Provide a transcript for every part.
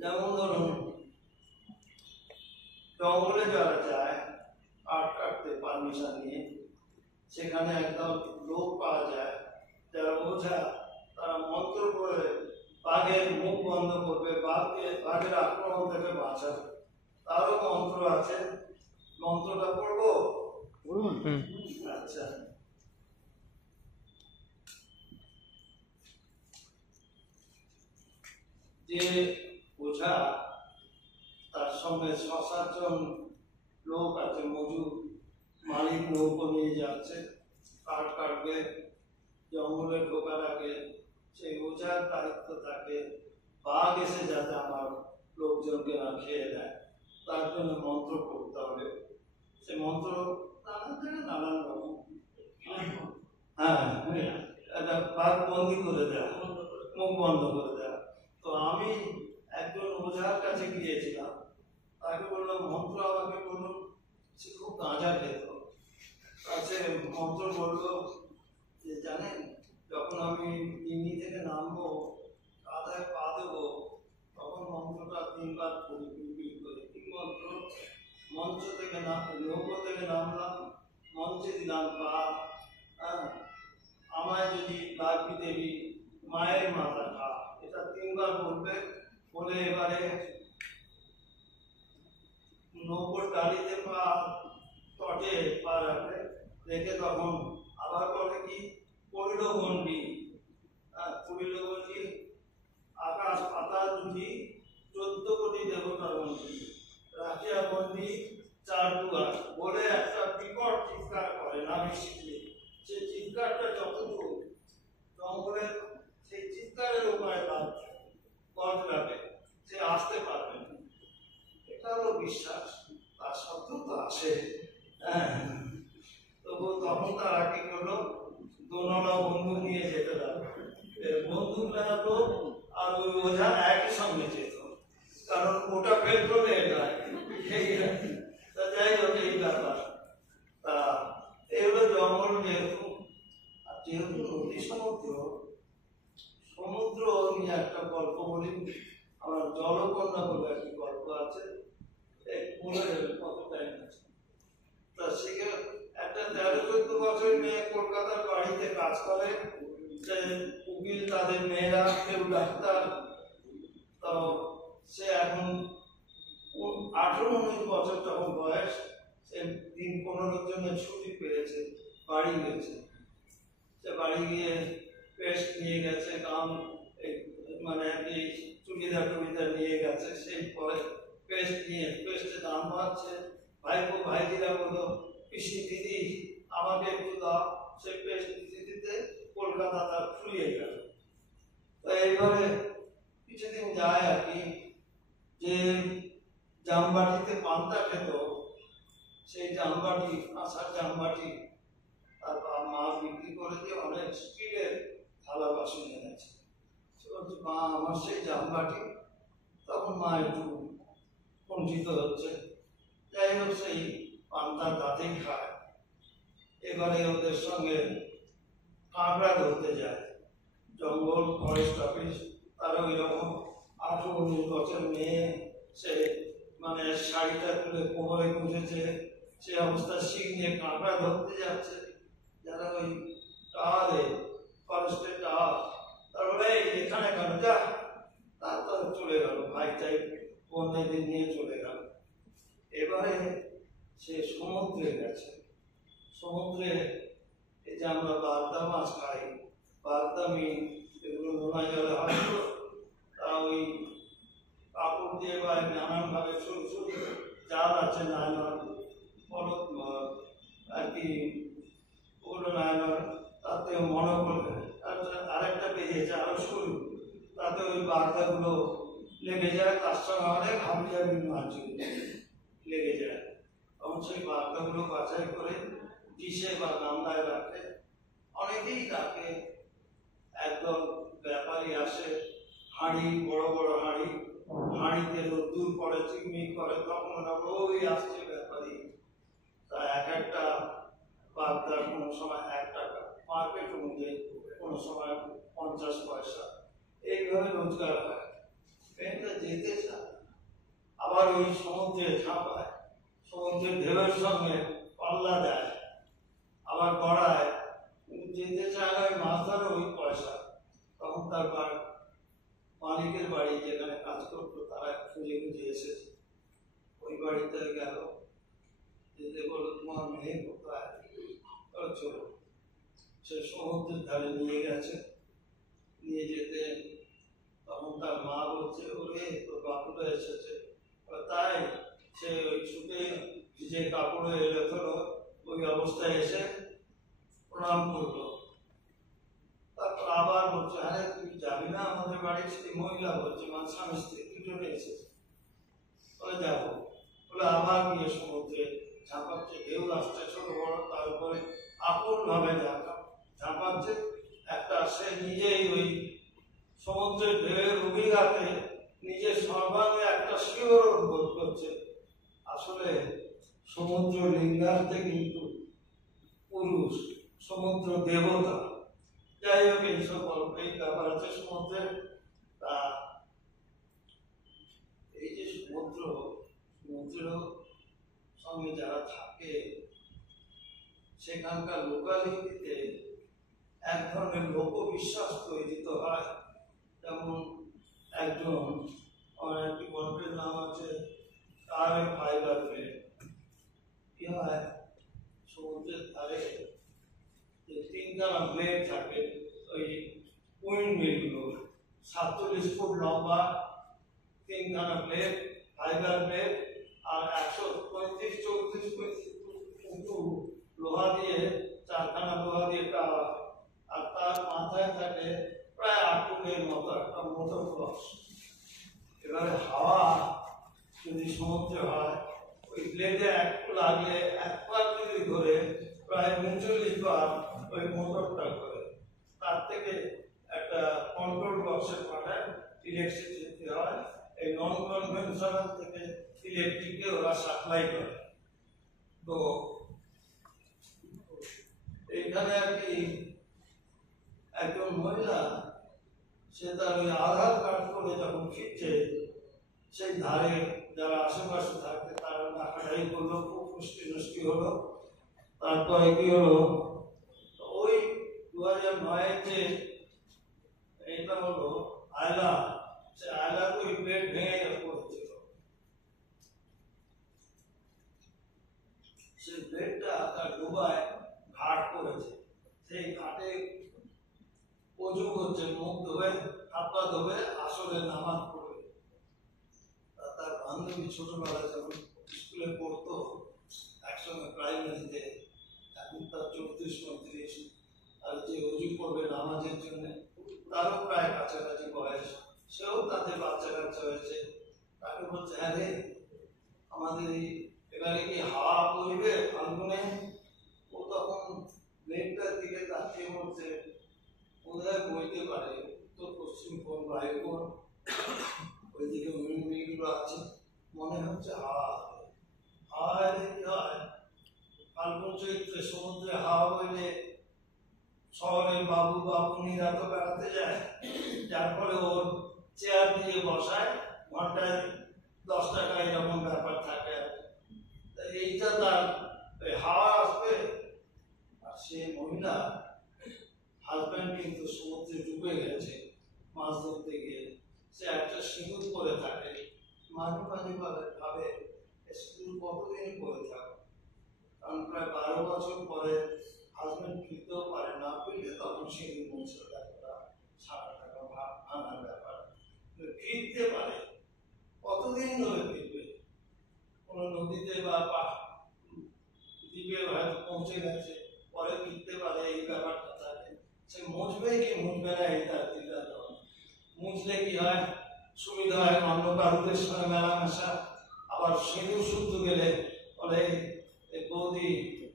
যেমন ধরুন জঙ্গলে যারা যায় কাঠ কাটতে পারমিশন নিয়ে, সেখানে একদম লোক পাওয়া যায় যারা বোঝা, তারা মন্ত্র করে বাঘের মুখ বন্ধ করবে, বাঘের আক্রমণ থেকে বাঁচাবে। তারও মন্ত্র আছে, মন্ত্রটা পড়বো। আচ্ছা, যে বোঝা তার সঙ্গে ৬-৭ জন লোক আছে, মজুর মালিক নৌকো নিয়ে যাচ্ছে, কাঠ কাটবে। জঙ্গলে ঢোকার আগে সেই বোঝার দায়িত্ব থাকে বাঘ এসে যাতে আমার লোকজনকে না খেয়ে দেয়, তার জন্য মন্ত্র পড়তে হবে। সে মন্ত্র নানান রকম, হ্যাঁ, একটা বাঘ বন্দি করে দেয়, মুখ বন্ধ করে দেয়। তো আমি একজন ওঝার কাছে গিয়েছিলাম, তাকে বললাম মন্ত্র আমাকে বলুন। সে খুব গাঁজা খেত, কাছে মন্ত্র বললো যে জানেন, যখন আমি দিল্লি থেকে নামবো, কাঁধায় পা দেবো, তখন মন্ত্রটা ৩ বার পড়ি করে। কি মন্ত্র? মঞ্চ থেকে নৌকো থেকে নামলাম, মঞ্চে দিলাম পা, আমায় যদি লাগবি দেবী, মায়ের মাথা খা, এটা ৩ বার বলবে। বলে এবারে নৌকোর ডালিতে পা, তটে পা রাখবে, রেখে তখন আবার বলে কি পড়িল গন্ডি, পড়িল গন্ডি, আকাশ পাতাল জুটি, ১৪ কোটি দেবতার মন্ত্রী, রাখিয়া বন্দি ৪ দুয়ার, বলে একটা বিকট চিৎকার করে নামে শিখলে। সে চিৎকারটা যতটুকু জঙ্গলের, সেই চিৎকারের উপরে গজরাবে, সে আসতে পারবে না। এটা হলো বিশ্বাস, তার সত্ত্বেও তো আসে। তবু তখন তারা কি করলো, দোনোটা বন্দুক নিয়ে যেতে লাগলো। বন্দুক লাগাতো আর ওই ওঝা একই সঙ্গে যেত, কারণ ওটা ফেল করবে এটা। যাই হোক, এই ব্যাপার। তা এগুলো জঙ্গল যেহেতু, আর যেহেতু নদী সমুদ্র, সমুদ্র নিয়ে একটা গল্প বলি। আমার জলকন্যা বলে একটি গল্প আছে, বলে কত টাইম আছে। তা সেখানে একটা ১৩-১৪ বছর মেয়ে কলকাতার বাড়িতে কাজ করে, উকিল, তাদের মেয়েরা কেউ ডাক্তার। তো সে এখন ১৮-১৯ বছর যখন বয়স, সে দিন-১৫ জন্য ছুটি পেয়েছে, বাড়ি গেছে। সে বাড়ি গিয়ে পেস্ট নিয়ে গেছে, কাম মানে এই চুড়িদার টুড়িদার নিয়ে গেছে। সেই পরে পেস্ট নিয়ে, পেস্টের দাম পাচ্ছে। ভাইজিরা বললো, পিসি দিদি আমাকে একটু দাও। সেই পেস্ট দিতে দিতে কলকাতা তার ফুরিয়ে গেল। তো এইভাবে কিছুদিন যায় আর কি। যে জামবাটিতে পান্তা খেত, সেই জামবাটি, কাঁসার জামবাটি তার মা বিক্রি করে দিয়ে অনেক স্টিলের থালা বাসন এনেছে। মা, আমার সেই জামবাটি। তখন মা একটু কুণ্ঠিত হচ্ছে। যাই হোক, সেই পান্তা তাতেই খায়। এবারে ওদের সঙ্গে কাঁকড়া ধরতে যায়, জঙ্গল ফরেস্ট অফিস। তারা ওই রকম ১৮-১৯ বছর মেয়ে, সে মানে শাড়িটা তুলে কোমরে গুঁজেছে, সে অবস্থা শিখ নিয়ে কাঁকড়া ধরতে যাচ্ছে। যারা ওই টাওয়ারে, ফরেস্টের টাওয়ার, তারপরে এখানে কেন যা, তারপরে চলে গেল, ভাইটাই বন্ধুদের নিয়ে চলে গেল। এবারে সে সমুদ্রে গেছে। সমুদ্রে এই যে আমরা বাগদা মাছ খাই, বাগদামি, এগুলো নোনা জলে হয়তো, তা ওই কাপড় দিয়ে বা নানানভাবে ছোট ছোট জাল আছে, নাইলন আর কি, ওগুলো নাইলন, তাতে মনে করবে। আরেকটা বেরিয়েছে আরো সরু, তাতে ওই বাগদাগুলো লেগে যায়, তার সঙ্গে অনেক হাবিজাবি মাছ লেগে যায়। তখন সেই বাগদাগুলো বাছাই করে ডিশে বা গামলায় রাখে। অনেকেই রাখে। একদম ব্যাপারী আসে, হাঁড়ি, বড় বড় হাঁড়ি, হাঁড়িতে রোদ্দুর পরে, চিকমিক করে, তখন ওরা ওই আসছে ব্যাপারী। তা এক একটা বাগদার কোনো সময় ১ টাকা, মার্কেট অনুযায়ী কোনো সময় ৫০ পয়সা, এইভাবে রোজগার হয়। ট্রেনটা যেতে চায়। ওই সমুদ্রে ঝাঁপায়, সমুদ্রের ঢেউয়ের সঙ্গে পাল্লা দেয়, আবার গড়ায়, যেতে চায় না, ওই মাছ ধরে ওই পয়সা। তখন তার মালিকের বাড়ি যেখানে কাজ করতো তারা খুঁজে খুঁজে এসেছে, ওই বাড়িতে গেল, যেতে বলল তোমার মেয়ে কোথায়, চলো। সে সমুদ্রের ধারে নিয়ে গেছে, নিয়ে যেতে তখন তার মা বলছে ওরে তোর বাপুটা এসেছে। তাই সে ওই ছুটে যে কাপড়ে এলে ধরো ওই অবস্থায় এসে প্রণাম করলো। তারপর আবার বলছে আরে তুই যাবি না আমাদের বাড়ি? সেই মহিলা বলছে মানে স্বামী স্ত্রী দুজনে এসেছে। বলে যাবো। বলে আবার গিয়ে সমুদ্রে ঝাঁপাচ্ছে, ঢেউ আসছে ছোট বড়, তার উপরে আপন ভাবে ঝাঁপাচ্ছে। একটা সে নিজেই ওই সমুদ্রের ঢেউয়ের অভিঘাতে নিজের সর্বাঙ্গে একটা শিহরণ বোধ করছে। আসলে সমুদ্র লিঙ্গার্থে কিন্তু পুরুষ, সমুদ্র দেবতা। যাই হোক এইসব গল্প, এই ব্যাপার হচ্ছে সমুদ্রের। তা এই যে সমুদ্রের সঙ্গে যারা থাকে সেখানকার লোকালিটিতে এক ধরনের লোকবিশ্বাস তৈরি হয়। যেমন একজন একটি গল্পের নাম আছে কারে ফাইবার প্লেট। কি হয় সমুদ্রের ধারে যে তিনখানা ব্লেড থাকে, ওই উইন্ড মিলগুলো 47 ফুট লম্বা তিনখানা ব্লেড, ফাইবার ব্লেড, আর 135-34 লোহা দিয়ে, চারখানা লোহা দিয়ে টাওয়া, আর তার মাথায় থাকে প্রায় 8 ফুটের মতো একটা মোটর বক্স। এবারে হাওয়া যদি সমুদ্রে হয়, ওই ব্লেডে লাগলে একবার যদি ধরে প্রায় 39 বার ওই মোটরটা করে, তার থেকে একটা কন্ট্রোল বক্সের পাঠায় ইলেকট্রিসিটি হয়। এই নন কনভেনশনাল থেকে ইলেকট্রিকে ওরা সাপ্লাই করে। তো এইখানে আর কি একজন মহিলা সে তার ওই আধার কার্ড করে যখন ফিরছে, সেই ধারে যারা আশেপাশে থাকে তারা ডাকাডাকি করলো, খুব পুষ্টি হলো। তারপরে কি হলো, ওই 2009 যে এইটা হলো আয়লা, সে আয়লা তো ওই প্লেট ভেঙে পড়েছিল। সেই প্লেটটা তার ডুবায় ঘাট করেছে, সেই ঘাটে অজু করছে, মুখ ধোবে, হাত পা ধোবে, আসলে নামাজ পড়বে। তার বান্ধবী ছোটবেলায় যখন স্কুলে পড়তো একসঙ্গে প্রাইমারিতে, এখন তার 34-35, আর যে অজু করবে নামাজের জন্য তারও প্রায় কাছাকাছি বয়স, সেও তাদের বাচ্চা কাচ্চা হয়েছে। তাকে বলছে হ্যাঁ রে আমাদের এবারে কি হাওয়া বইবে ফাল্গুনে? ও তখন মেঘটার দিকে তাকিয়ে বলছে বোধহয় বইতে পারে, উত্তর পশ্চিম কোণ বায়ুকোণ, ওইদিকে মিলগুলো আছে, মনে হচ্ছে হাওয়া হবে। হাওয়া এলে কি হয়, ফাল্গুন চৈত্রে সমুদ্রে হাওয়া বইলে শহরের বাবু বাবুনিরা তো বেড়াতে যায়, যার ফলে ওর চেয়ার দিয়ে বসায়, ঘন্টায় 10 টাকা এরকম ব্যাপার থাকে। এইটা তার হাওয়া আসবে। আর সে মহিলা হাজব্যান্ড কিন্তু সমুদ্রে ডুবে গেছে মাছ ধরতে গিয়ে, সে একটা সিঁদুর পরে থাকে। মাঝে মাঝে ভাবে সিঁদুর কতদিন পরে থাকো, কারণ প্রায় 12 বছর পরে হাজব্যান্ড ফিরতেও পারে না, ফিরলে তখন সিঁদুর মুছে দেওয়া, সারা টাকা ভাঙার ব্যাপার। ফিরতে পারে, কতদিন ধরে ফিরবে? কোন নদীতে বা দ্বীপে হয়তো পৌঁছে গেছে, পরে ফিরতে পারে, এই ব্যাপারটা থাকে। সে মুছবে কি মুছবে না এই তার চিন্তা। মুছলে কি হয়, সুবিধা হয় অন্য কারুদের সঙ্গে মেলামেশা। আবার সিঁদুর শুদ্ধ গেলে বলে বৌদি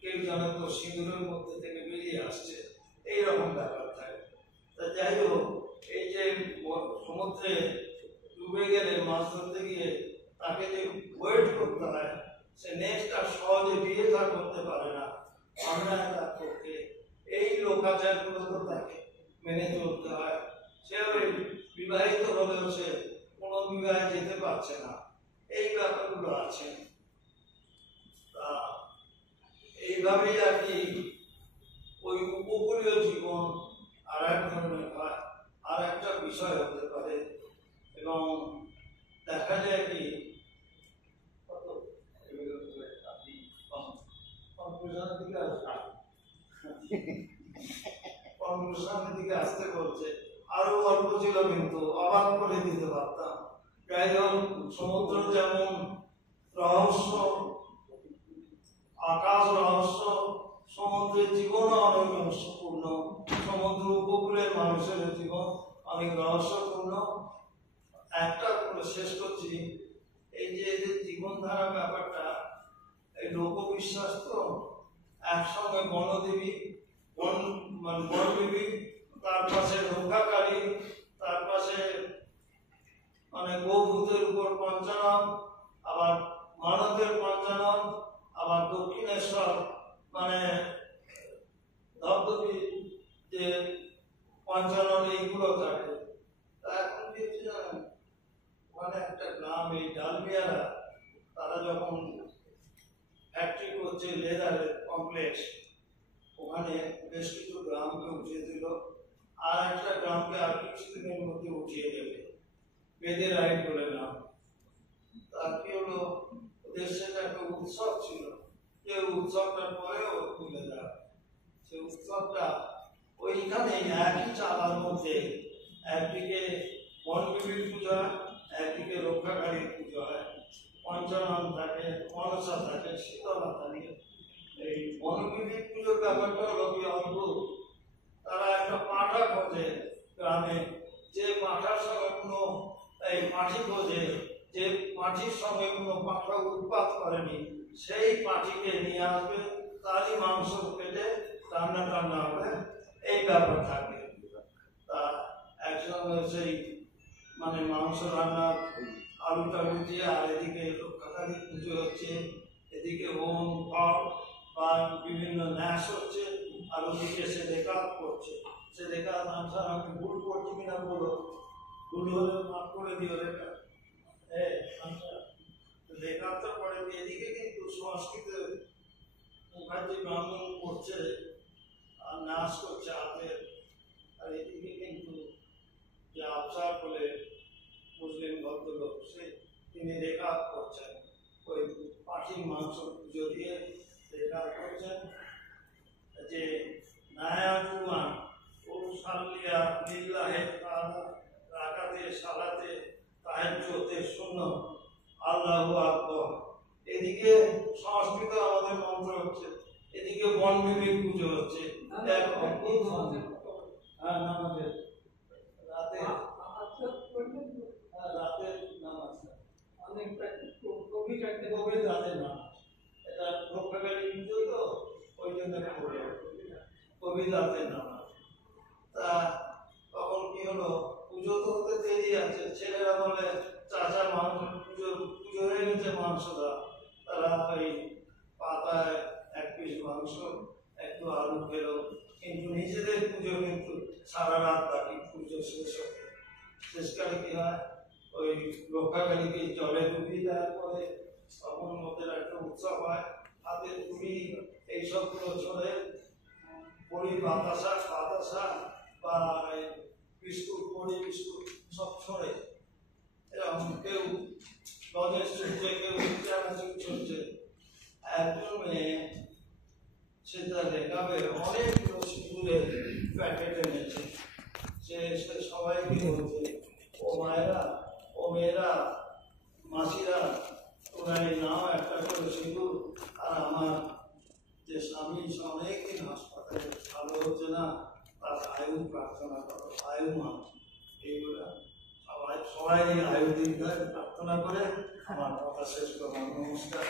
কেউ জানে তো সিঁদুরের মধ্যে থেকে বেরিয়ে আসছে, এইরকম ব্যাপার থাকে। তা যাই হোক, এই যে সমুদ্রে ডুবে গেলে মাছ ধরতে গিয়ে তাকে যে ওয়েট করতে হয়, সে নেক্সট আর সহজে বিয়ে করতে পারে না, অন্যায় তার পক্ষে এই লোকাচারগুলো তো তাকে মেনে চলতে হয়। সে বিবাহিত হলেও সে কোনো বিবাহে যেতে পারছে না, এই ব্যাপারগুলো আছে। তা এইভাবেই আর কি ওই উপকূলীয় জীবন আর এক ধরনের হয়, আর একটা বিষয় হতে পারে। এবং দেখা যায় কি কনক্লুশনের দিকে আসতে বলছে, আরো গল্প ছিল কিন্তু অবাক করে দিতে পারতাম। যেমন সমুদ্র যেমন রহস্য, আকাশ রহস্য, সমুদ্রের জীবনও অনেক রহস্যপূর্ণ, সমুদ্র উপকূলের মানুষের জীবন অনেক রহস্যপূর্ণ। একটা করে শেষ করছি, এই যে এদের জীবনধারা ব্যাপারটা, এই লোকবিশ্বাস তো একসঙ্গে বনদেবী, বনদেবী, তার পাশে রক্ষাকারী, তার পাশে মানে গোভূতের উপর পঞ্চানন, আবার মানবের পঞ্চানন, আবার দক্ষিণেশ্বর মানে ধবধবি যে পঞ্চানন, এইগুলো থাকে। তা এখন কি জানেন, ওখানে একটা গ্রাম, এই ডালমিয়ারা, তারা যখন ফ্যাক্টরি করছে লেদারের কমপ্লেক্স, ওখানে বেশ কিছু গ্রামকে উঠিয়ে দিল, আর একটা গ্রামকে আর কিছুদিনের মধ্যে উঠিয়ে দেবে, বেঁধে রাইড করে নাম। তা কি হলো, ওদের সেটা একটা উৎসব ছিল, যে উৎসবটার পরেও তুলে দেওয়া। সে উৎসবটা ওইখানে একই চালার মধ্যে একদিকে বনবিবির পুজো হয়, একদিকে রক্ষাকারীর পুজো হয়, পঞ্চানন থাকে, মনসা থাকে, শীতলা থাকে। এই বনবিবির পুজোর ব্যাপারটা হলো কি অদ্ভুত। তারা একটা পাঁঠা খোঁজে গ্রামে, যে পাঁঠার সঙ্গে কোনো এই পাঁঠি খোঁজে, যে পাঁঠির সঙ্গে কোনো পাঁঠা উৎপাত করেনি, সেই পাঁঠিকে নিয়ে আসবে, তারই মাংস কেটে রান্না টান্না হবে, এই ব্যাপার থাকে। তা একসঙ্গে সেই মানে মাংস রান্না, আলুটা বুঝিয়ে, আর এদিকে রক্ষাকারী পুজো হচ্ছে, এদিকে হোম ফল বা বিভিন্ন ন্যাস হচ্ছে, আর ওদিকে সে রেখাত করছে। সে রেখাত আনসার আমি ভুল করছি কিনা বলো, ভুল হলে মাফ করে দিও। রেখাত তো পরে এদিকে কিন্তু সংস্কৃতের মুখার্জি ব্রাহ্মণ করছে আর নাচ করছে হাতের, আর এদিকে কিন্তু যে আফসার বলে মুসলিম ভদ্রলোক, সে তিনি রেখাত করছেন, ওই পাখির মাংস পুজো দিয়ে রেখাত করছেন। যে নায়া জুমা ও সাল্লিয়া লিল্লাহে তাআলা রাকাতে সালাতে তাহাজ্জুদে সুন্নাহ আল্লাহু আকবার। এদিকে সংস্কৃত আমাদের মন্ত্র হচ্ছে, এদিকে বনবিবির পুজো হচ্ছে। নামাজের রাতে রাতের নামাজ, অনেক গভীর রাতের নামাজ, এটা রক্ষাকারী পুজো তো, ওই জন্য গভীর রাতের নামাজ। তা তখন কি হলো, পুজো তো হতে দেরি আছে, ছেলেরা বলে চাচা মাংস পুজো পুজো হয়ে গেছে, মাংস দাও। তারা ওই পাতায় এক পিস মাংস, একটু আলু পেলো, কিন্তু নিজেদের পুজো কিন্তু সারা রাত বাকি, পুজো শেষ হতে শেষকালে কি হয়, ওই রক্ষাকারীকে জলে ডুবিয়ে দেওয়ার পরে তখন ওদের একটা উৎসব হয়, হাতে তুলি এইসবগুলো ছড়ে, বড়ি বাতাসা বাতাসা বা বিস্কুট, বড়ি বিস্কুট সব ছড়ে। এরকম কেউ লজেন্স চলছে, কেউ চানাচুর চলছে। একজন মেয়ে সে তার রেখাবে অনেকগুলো সিঁদুরের প্যাকেট এনেছে, সে সবাইকে বলছে, ও মায়েরা, ও মেয়েরা, মাসিরা, তোমরা নাও একটা করে সিঁদুর, আর আমার যে স্বামী অনেকদিন হাসপাতালে ভালো হচ্ছে না, তার আয়ু প্রার্থনা করো, আয়ু মা। এইগুলা সবাই আয়ু দীর্ঘায় প্রার্থনা করে আমার কথা শেষ করলাম। নমস্কার।